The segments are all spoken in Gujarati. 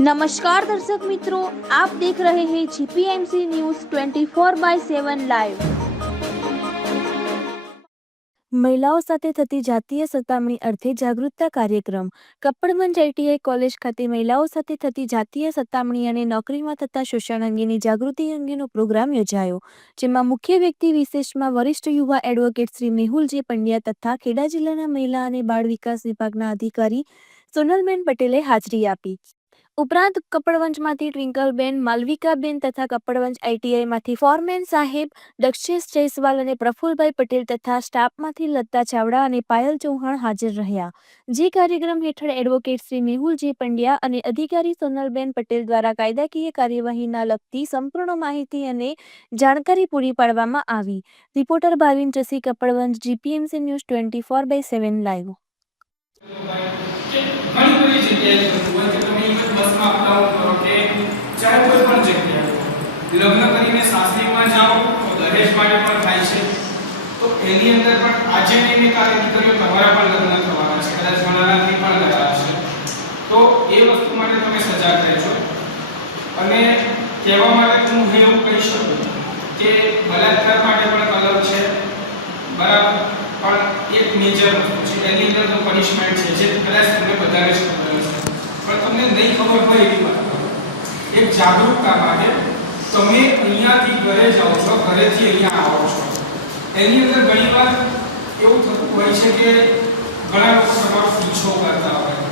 નમસ્કાર દર્શક મિત્રો આપ દેખ રહે હે જીપીએમસી ન્યૂઝ 24 બાય 7 લાઈવ મહિલાઓ સાથે થતી જાતીય સતામણી અર્થે જાગૃતતા કાર્યક્રમ. કપડમંજ આઈટીઆઈ કોલેજ ખાતે મહિલાઓ સાથે થતી જાતીય સતામણી અને નોકરીમાં થતા શોષણ અંગેની જાગૃતિ અંગેનો પ્રોગ્રામ યોજાયો, જેમાં મુખ્ય વ્યક્તિ વિશેષમાં વરિષ્ઠ યુવા એડવોકેટ શ્રી મેહુલજી પંડ્યા તથા ખેડા જિલ્લાના મહિલા અને બાળ વિકાસ વિભાગના અધિકારી સોનલબેન પટેલે હાજરી આપી. ઉપરાંત કપડવંજમાંથી ટ્વિંકલબેન, માલવિકાબેન તથા કપડવંજ આઈટીઆઈમાંથી ફોરમેન સાહેબ, દક્ષેશ જયસ્વાલ અને પ્રફુલભાઈ પટેલ તથા સ્ટાફમાંથી લતા ચાવડા અને પાયલ ચૌહાણ હાજર રહ્યા. જે કાર્યક્રમ હેઠળ એડવોકેટ શ્રી મેહુલજી પંડ્યા અને અધિકારી સોનલબેન પટેલ દ્વારા કાયદાકીય કાર્યવાહીના લગતી સંપૂર્ણ માહિતી અને જાણકારી પૂરી પાડવામાં આવી. Reporter Bhavin Jasi, Kapadvanj, GPMC news twenty four by seven live. ઘણી બધી જગ્યાએ થતું હોય કે તમે એક બસમાં અપડાઉન કરો કે ચાહે કોઈ પણ જગ્યાએ લગ્ન કરીને સાસરીમાં જાઓ તો દહેજ માટે પણ થાય છે. તો એની અંદર પણ આજે ને એને કાલે દીકરીઓ તમારા પણ લગ્ન થવાના છે. કદાચ ભણાનાથી પણ ગયા છે તો એ વસ્તુ માટે તમે સજાગ રહેજો. અને કહેવા માટે હું એવું કહી શકું કે બલાત્કાર માટે પણ કલમ છે. બરાબર? પણ એક મેજર છે. એની અંદર તો પનિશમેન્ટ છે, જે કદાચ તમને બધાને જ ખબર હશે. પણ તમને નહીં ખબર હોય એવી વાત એક જાગૃતતા માટે તમે અહીંયાથી ઘરે જાઓ છો, ઘરેથી અહીંયા આવો છો. એની અંદર ઘણીવાર એવું થતું હોય છે કે ઘણા લોકો તમારો પીછો કરતા હોય.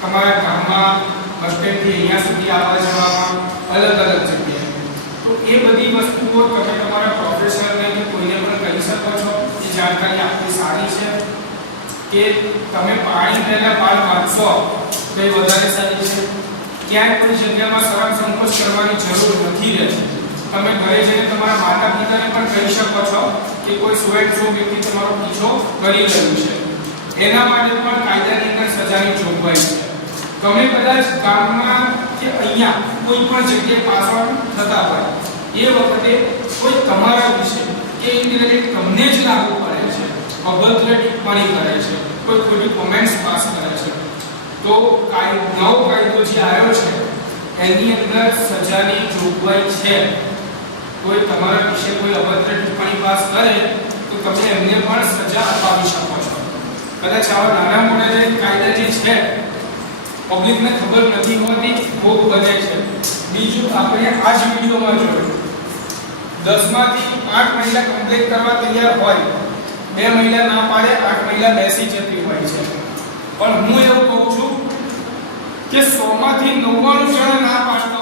તમારા ગામમાં હસ્ટેન્ડથી અહીંયા સુધી આવવા જવામાં અલગ અલગ જગ્યાએ. તો એ બધી વસ્તુઓ તમે તમારા પ્રોફેસરને કે કોઈને પણ કહી શકો છો. જાણકારી આપણી સારી છે કે તમે પાણી પહેલા પાર વાંચશો તો વધારે સારી છે. ક્યાંય કોઈ જગ્યામાં સરળ સંકોચ કરવાની જરૂર નથી રહેતી. તમે ઘરે જઈને તમારા માતા પિતાને પણ કહી શકો છો કે કોઈ સ્વેટ સો વ્યક્તિ તમારો પીછો કરી રહ્યું છે. એના માટે પણ કાયદાની અંદર સજાની જોગવાઈ છે. તમે કદાચ ગામમાં કે અહીંયા કોઈ પણ જગ્યાએ પાસવર્ડ થતા હોય, એ વખતે કોઈ તમારા વિશે કે ઇન્ડિરેક્ટ તમને જ લાગુ અભદ્ર ટિપ્પણી કરે છે, કોઈ ખોટી કોમેન્ટ્સ પાસ કરે છે, તો નવો કાયદો જે આવ્યો છે, એની અંદર સજાની જોગવાઈ છે. કોઈ તમારા વિશે કોઈ અભદ્ર ટિપ્પણી પાસ કરે, તો તમે એમને પણ સજા અપાવી શકો છો. કદાચ આવા નાના મોટા જે કાયદા જે છે પબ્લિકને ખબર નથી હોતી ખૂબ બને છે. બીજું આપણે આ જ વિડીયોમાં જોયું. દસમાંથી આઠ મહિલા કમ્પ્લીટ કરવા તૈયાર હોય બે મહિલા ના પાડે, આઠ મહિલા બેસી જતી હોય છે. પણ હું એવું કહું છું કે સો માંથી નવ્વાણું